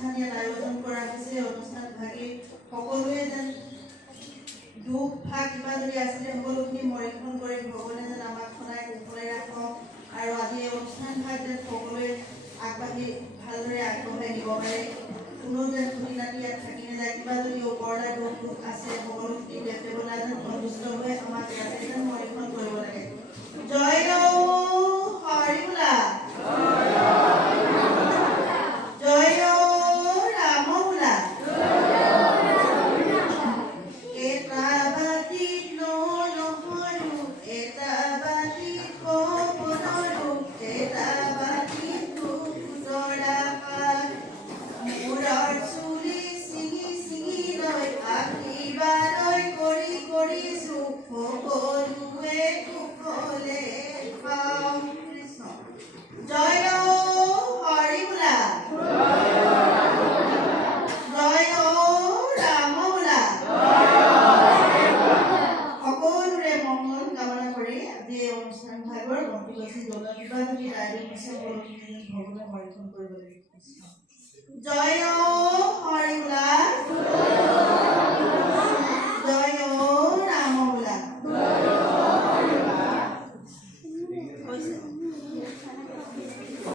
অনুষ্ঠান ইয়াত আয়োজন কৰা হৈছে। অনুষ্ঠান ভাগি সকলোৱে যেন দুখ ভাগ কিবা যদি আছিলে সকলোখিনি মৰিক্ষণ কৰি ভগৱানে যেন আমাক সদায় কুশলে ৰাখক আৰু আজি এই অনুষ্ঠান ভাগ যেন সকলোৱে আগবাঢ়ি ভালদৰে আগবঢ়াই নিব পাৰে। কোনো যেন খুটি নাটি ইয়াত থাকি নাযায়। কিবা যদি ওপৰলৈ দুখ আছে সকলোখিনি দেখিবলৈ যেন সন্তুষ্ট হৈ আমাক ইয়াতে যেন মৰিক্ষণ কৰিব লাগে। জয় হৰি বোলা, জয় ৰাম বোলা। এটা বাটিত নহৰু, এটা বাটিত সপোনৰো, এটা বাটিত খুচৰা পাত। মূৰৰ চুলি ছিঙি ছিঙি লৈ আশীৰ্বাদৈ কৰি কৰিছো সকলোৱে কুশলে পাওঁ। কৃষ্ণ জয় হৰি বোলা, জয় ৰাম বোলা। সকলোৰে মংগল কামনা কৰি আজি এই অনুষ্ঠান ভাগৰ বন্তি গছি জ্বলোৱা কিবা যদি ৰাইজৰ পিছত সকলোখিনি ভগৱানে মৰিক্ষণ কৰিব লাগে। জয় হৰি বোলা।